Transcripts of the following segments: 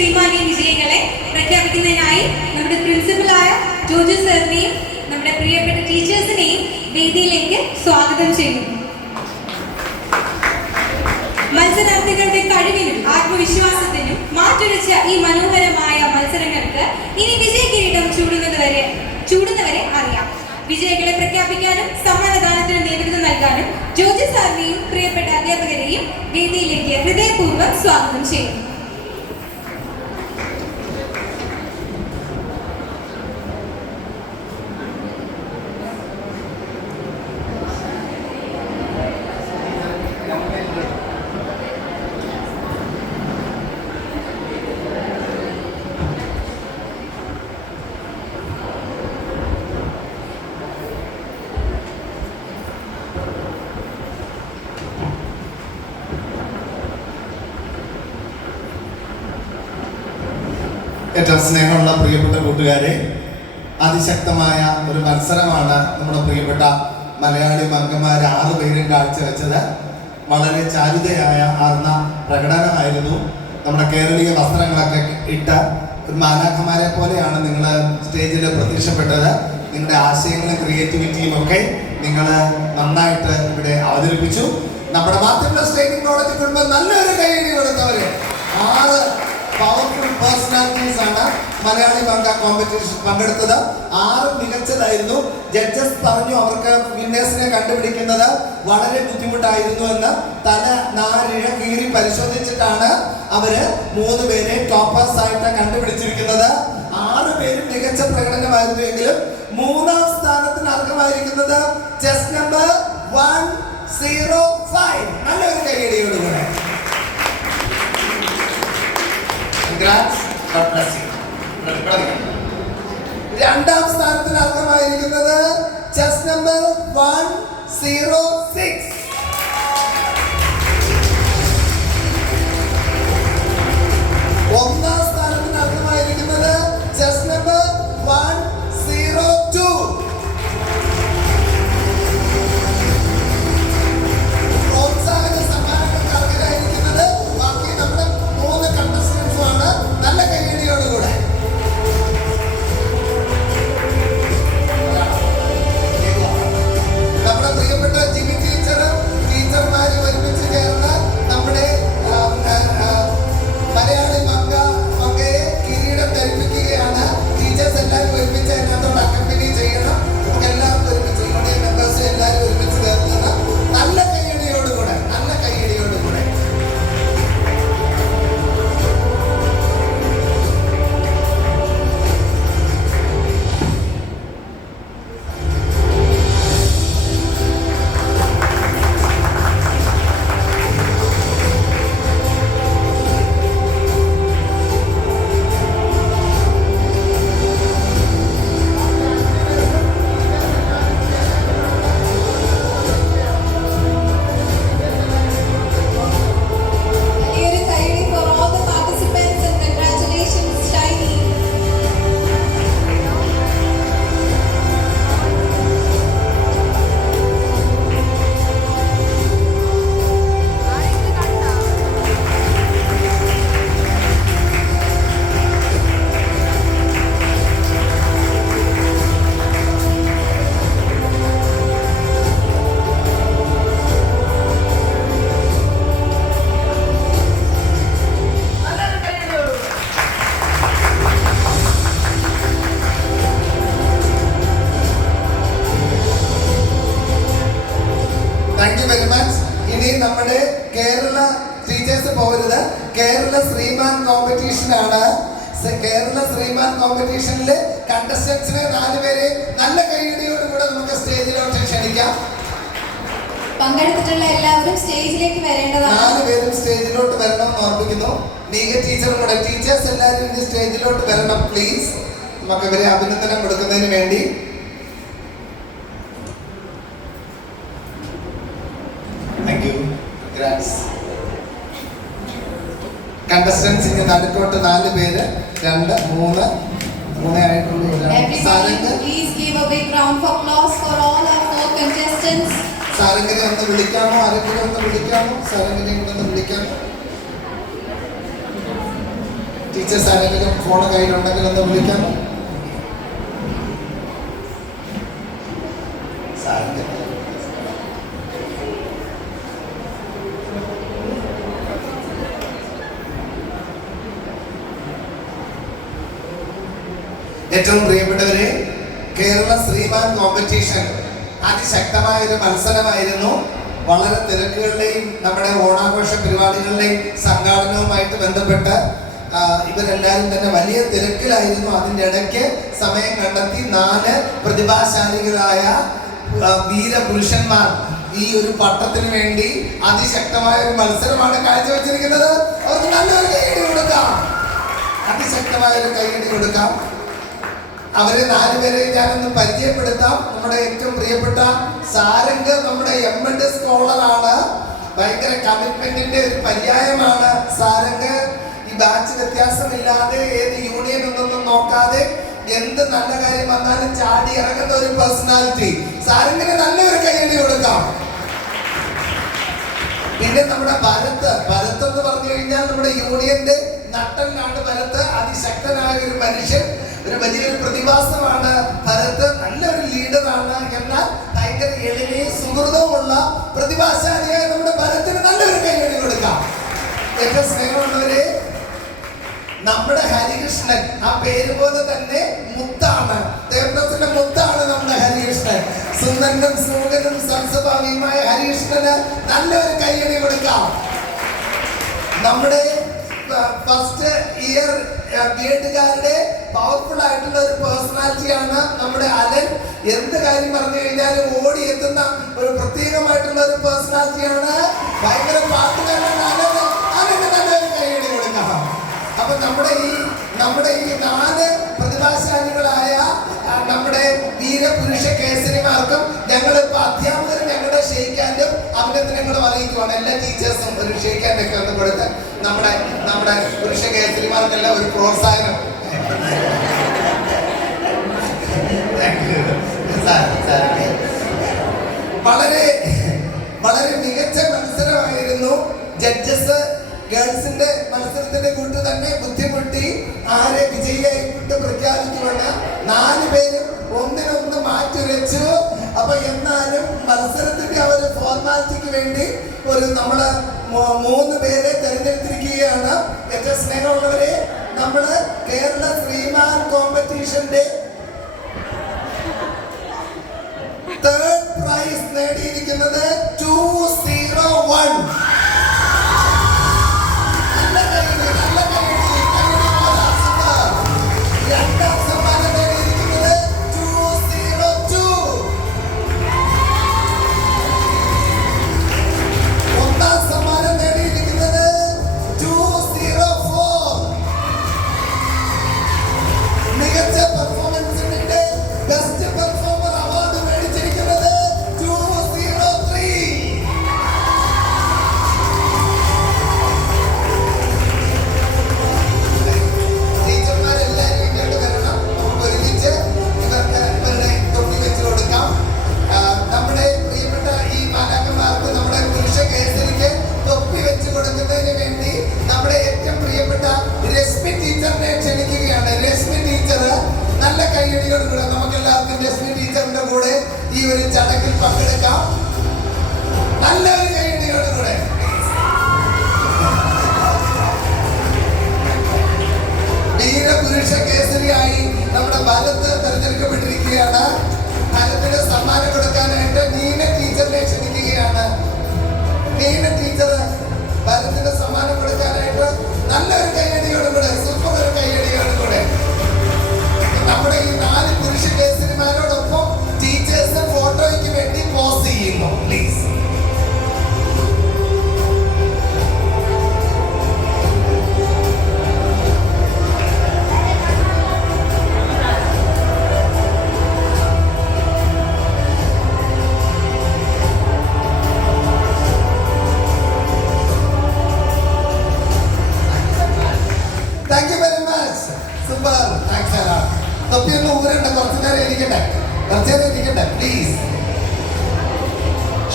ശ്രീമാന്യ വിജയികളെ പ്രഖ്യാപിക്കുന്നതിനായി നമ്മുടെ പ്രിൻസിപ്പലായ ജോജു സാറിനെയും നമ്മുടെ പ്രിയപ്പെട്ട ടീച്ചേഴ്സിനെയും വേദിയിലേക്ക് സ്വാഗതം ചെയ്യുന്നു. മത്സരാർത്ഥികളുടെ കഴിവിനും ആത്മവിശ്വാസത്തിനും മാറ്റുരച്ച ഈ മനോഹരമായ മത്സരങ്ങൾക്ക് ഇനി വിജയ കിരീടം ചൂടുന്നവരെ അറിയാം. വിജയികളെ പ്രഖ്യാപിക്കാനും സമ്മാനദാനത്തിന് നേതൃത്വം നൽകാനും ജോജി സാറിനെയും പ്രിയപ്പെട്ട അധ്യാപകരെയും വേദിയിലേക്ക് ഹൃദയപൂർവ്വം സ്വാഗതം ചെയ്യുന്നു. ഏറ്റവും സ്നേഹമുള്ള പ്രിയപ്പെട്ട കൂട്ടുകാരെ, അതിശക്തമായ ഒരു മത്സരമാണ് നമ്മുടെ പ്രിയപ്പെട്ട മലയാളി മംഗന്മാർ 6 പേരും കാഴ്ചവെച്ചത്. വളരെ ചാരുതയായ ആർന്ന പ്രകടനമായിരുന്നു. നമ്മുടെ കേരളീയ വസ്ത്രങ്ങളൊക്കെ ഇട്ട മാലാഖമാരെ പോലെയാണ് നിങ്ങൾ സ്റ്റേജിൽ പ്രത്യക്ഷപ്പെട്ടത്. നിങ്ങളുടെ ആശയങ്ങളും ക്രിയേറ്റിവിറ്റിയും ഒക്കെ നിങ്ങൾ നന്നായിട്ട് ഇവിടെ അവതരിപ്പിച്ചു. നമ്മുടെ മാധ്യമ ട്രെയിനിങ് കോളേജ് കുടുംബം നല്ലൊരു കൈയടി കൊടുത്തവര് 6 പവർഫുൾ പേഴ്സണാലിറ്റീസ് ആണ് മലയാളി മംഗ കോമ്പറ്റീഷൻ പങ്കെടുത്തത്. 6 മികച്ചതായിരുന്നു. ജഡ്ജസ് പറഞ്ഞു അവർക്ക് വിന്നേഴ്സിനെ കണ്ടുപിടിക്കുന്നത് വളരെ ബുദ്ധിമുട്ടായിരുന്നു എന്ന്. തല 4 കീറി പരിശോധിച്ചിട്ടാണ് അവര് 3 പേരെ ടോപ്പേഴ്സ് ആയിട്ട് കണ്ടുപിടിച്ചിരിക്കുന്നത്. 6 പേരും മികച്ച പ്രകടനമായിരുന്നു എങ്കിലും 3ാം സ്ഥാനത്തിന് അർഹമായിരിക്കുന്നത് ചെസ് നമ്പർ 105. നല്ലൊരു കൈയടിയോടുകൂടെ. രണ്ടാം സ്ഥാനത്തിന് അർഹമായിരിക്കുന്നത് ചെസ് നമ്പർ 106. ഒന്നാം സ്ഥാനത്തിന് അർഹമായിരിക്കുന്നത് ചെസ് നമ്പർ 102. പ്രോത്സാഹന സമ്മാനങ്ങൾക്ക് അർഹരായിരിക്കുന്നത് ബാക്കി നമ്മുടെ 3 കണ്ടസ്റ്റൻസും ആണ്. നല്ല കൈയടിയോടുകൂടെ. നമ്മുടെ പ്രിയപ്പെട്ട ജിമി ടീച്ചറും ടീച്ചർമാരും ഒരുമിച്ച് ചേർന്ന് നമ്മുടെ മലയാളി മംഗയെ കിരീടം ധരിപ്പിക്കുകയാണ്. ടീച്ചേഴ്സ് എല്ലാവരും ഒരുമിച്ച് അതിനകത്തോട് അക്കമ്പനി ചെയ്യണം. നമുക്ക് എല്ലാവരും ഒരുമിച്ച് യൂണിയൻ മെമ്പേഴ്സ് എല്ലാവരും ഒരുമിച്ച് ചേർന്ന് നല്ല കൈയടിയോടുകൂടെ നല്ല കൈയടിയോടുകൂടെ. ഇനി നമ്മുടെ കേരള ടീച്ചേഴ്സ് പോകരുത്. കേരള ശ്രീമാൻ കോമ്പറ്റീഷൻ ആണ്. കേരള ശ്രീമാൻ കോമ്പറ്റീഷനിലെ കണ്ടസ്റ്റൻസിനെ 4 പേരെ നല്ല കൈയടിയോടുകൂടെ നമുക്ക് സ്റ്റേജിലോട്ട് ക്ഷണിക്കാം. പങ്കെടുത്തിട്ടുള്ള എല്ലാവരും സ്റ്റേജിലേക്ക് വരേണ്ടതാണ്. 4 പേരും സ്റ്റേജിലോട്ട് വരണമെന്ന് ഓർമ്മിക്കുന്നു. നീക ടീച്ചറും കൂടെ. ടീച്ചേഴ്സ് എല്ലാവരും ഇനി സ്റ്റേജിലോട്ട് വരണം പ്ലീസ്. നമുക്ക് ഇവരെ അഭിനന്ദനം കൊടുക്കുന്നതിന് വേണ്ടി. കണ്ടസ്റ്റൻസിന് നടുക്കോട്ട് 4 പേര് 2, 3 ആയിട്ടുള്ള സാരംഗിനെ ഒന്ന് വിളിക്കാമോ? ആരെങ്കിലും ഒന്ന് വിളിക്കാമോ? സാരംഗിനെ ഒന്ന് വിളിക്കാമോ? ടീച്ചേഴ്സ് ആരെങ്കിലും ഫോൺ കയ്യിലുണ്ടെങ്കിൽ ഒന്ന് വിളിക്കാം. ഏറ്റവും പ്രിയപ്പെട്ടവരെ, കേരള ശ്രീമാൻ കോമ്പറ്റീഷൻ അതിശക്തമായ ഒരു മത്സരമായിരുന്നു. വളരെ തിരക്കുകളുടെയും നമ്മുടെ ഓണാഘോഷ പരിപാടികളുടെയും സംഘാടനവുമായിട്ട് ബന്ധപ്പെട്ട് ഇവരെല്ലാവരും തന്നെ വലിയ തിരക്കിലായിരുന്നു. അതിൻ്റെ ഇടയ്ക്ക് സമയം കണ്ടെത്തി 4 പ്രതിഭാശാലികളായ വീരപുരുഷന്മാർ ഈ ഒരു പട്ടത്തിന് വേണ്ടി അതിശക്തമായ ഒരു മത്സരമാണ് കാഴ്ചവെച്ചിരിക്കുന്നത്. അവർക്ക് നല്ലൊരു കൈയടി കൊടുക്കാം, അതിശക്തമായ ഒരു കൈയടി കൊടുക്കാം. അവരെ 4 പേരെ ഞാനൊന്ന് പരിചയപ്പെടുത്താം. നമ്മുടെ ഏറ്റവും പ്രിയപ്പെട്ട സാരംഗ് നമ്മുടെ എംഎഡ് സ്കോളറാണ്. ഭയങ്കര കമ്മിറ്റ്മെന്റിന്റെ ഒരു പര്യായമാണ് സാരംഗ്. ഈ ബാച്ച് വ്യത്യാസമില്ലാതെ ഏത് യൂണിയൻ ഒന്നും നോക്കാതെ എന്ത് നല്ല കാര്യം വന്നാലും ചാടി ഇറങ്ങുന്ന ഒരു പേഴ്സണാലിറ്റി. സാരംഗിന് നല്ലൊരു കൈയടി കൊടുക്കാം. പിന്നെ നമ്മുടെ ഭരത് എന്ന് പറഞ്ഞു കഴിഞ്ഞാൽ നമ്മുടെ യൂണിയന്റെ നട്ടലിനാണ് ഭരത്. അതിശക്തനായ ഒരു മനുഷ്യൻ, ഒരു വലിയൊരു പ്രതിഭാസമാണ് ഭരത്. നല്ലൊരു ലീഡറാണ്, എന്നാൽ ഭയങ്കര എളിമയും സുഹൃതവുമുള്ള പ്രതിഭാശാലിയായ നമ്മുടെ ഭരത്തിന് നല്ലൊരു കൈയടി കൊടുക്കാം. ഏറ്റവും സ്നേഹമുള്ളവരെ, നമ്മുടെ ഹരികൃഷ്ണൻ, ആ പേര് പോലെ തന്നെ മുത്താണ്, ദേവദത്തിന്റെ മുത്താണ് നമ്മുടെ ഹരികൃഷ്ണൻ. സുന്ദരനും സുമുഖനും സംസ്ഭാവിയുമായ ഹരികൃഷ്ണന് നല്ലൊരു കൈയടി കൊടുക്കാം. നമ്മുടെ ഫസ്റ്റ് ഇയർ ബിഎഡുകാരുടെ പവർഫുൾ ആയിട്ടുള്ള ഒരു പേഴ്സണാലിറ്റിയാണ് നമ്മുടെ അലൻ. എന്ത് കാര്യം പറഞ്ഞു കഴിഞ്ഞാലും ഓടി എത്തുന്ന ഒരു പ്രത്യേകമായിട്ടുള്ള ഒരു പേഴ്സണാലിറ്റിയാണ്. ഭയങ്കര പാട്ടുകാരനാണ് അലന്. അലന് നല്ലൊരു കൈയടി കൊടുക്കാം. അപ്പൊ നമ്മുടെ ഈ 4 പ്രതിഭാശാലികളായ നമ്മുടെ വീരപുരുഷ കേസരിമാർക്കും ഞങ്ങളിപ്പോ അധ്യാപകരും ഞങ്ങളുടെ ഷെയ്ക്കാൻഡും അഭിനന്ദനങ്ങളും അറിയിക്കുവാണ്. എല്ലാ ടീച്ചേഴ്സും ഒരു ഷെയ്ക്കാൻഡൊക്കെ ഒന്ന് കൊടുത്ത് നമ്മുടെ പുരുഷ കേസരിമാർക്കെല്ലാം ഒരു പ്രോത്സാഹനം. വളരെ വളരെ മികച്ച മത്സരമായിരുന്നു. ജഡ്ജസ് ഗേൾസിന്റെ മത്സരത്തിന്റെ കൂട്ട് തന്നെ ബുദ്ധിമുട്ടി ആരെ വിജയിയായിട്ട് പ്രഖ്യാപിക്കുമെന്ന് 4 പേരും ഒന്നിനൊന്ന് മാറ്റുരച്ചു. അപ്പൊ എന്നാലും മത്സരത്തിന്റെ ആ ഒരു ഫോർമാലിറ്റിക്ക് വേണ്ടി നമ്മള് 3 പേരെ തെരഞ്ഞെടുത്തിരിക്കുകയാണ്. ഏറ്റവും സ്നേഹമുള്ളവരെ, നമ്മള് കേരള ശ്രീമാൻ കോമ്പറ്റീഷന്റെ 3rd പ്രൈസ് നേടിയിരിക്കുന്നത് 201. ഈ ഒരു ചടങ്ങിൽ പങ്കെടുക്കാം. നല്ലൊരു കൈയടിയോടുകൂടെ വീരപുരുഷ കേസരിയായി നമ്മുടെ ഭരത് തെരഞ്ഞെടുക്കപ്പെട്ടിരിക്കുകയാണ്. ഭരത്തിന് സമ്മാനം കൊടുക്കാനായിട്ട് നീന ടീച്ചറിനെ ക്ഷണിക്കുകയാണ്. നീന ടീച്ചർ ഭരത്തിന് സമ്മാനം കൊടുക്കാനായിട്ട് നല്ലൊരു കൈയടിയോടുകൂടെ, സൂപ്പർ ഒരു കൈയടിയോടുകൂടെ നമ്മുടെ ഈ 4 പുരുഷ കേസരിമാരോടൊപ്പം ടീച്ചേഴ്സ് ഫോട്ടോയ്ക്ക് വേണ്ടി പോസ് ചെയ്യുന്നു. Please. Thank you very much. Super. Thanks അല്ല. തൊപ്പിയൊന്നും ഊരണ്ട, കുറച്ചു നേരം ഇരിക്കട്ടെ പ്ലീസ്.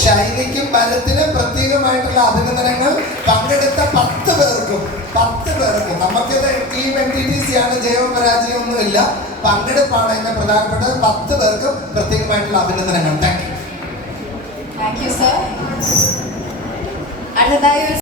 ഷൈനിക്കും ഭരത്തിനും പ്രത്യേകമായിട്ടുള്ള അഭിനന്ദനങ്ങൾ. പങ്കെടുത്ത 10 പേർക്കും നമുക്കിത് ടീം MTTC ആണ്, ജയവും പരാജയവും ഒന്നുമില്ല, പങ്കെടുപ്പാണ് എന്നെ പ്രധാനപ്പെട്ടത്. 10 പേർക്കും പ്രത്യേകമായിട്ടുള്ള അഭിനന്ദനങ്ങൾ. Thank you thank you sir. അടുത്തതായി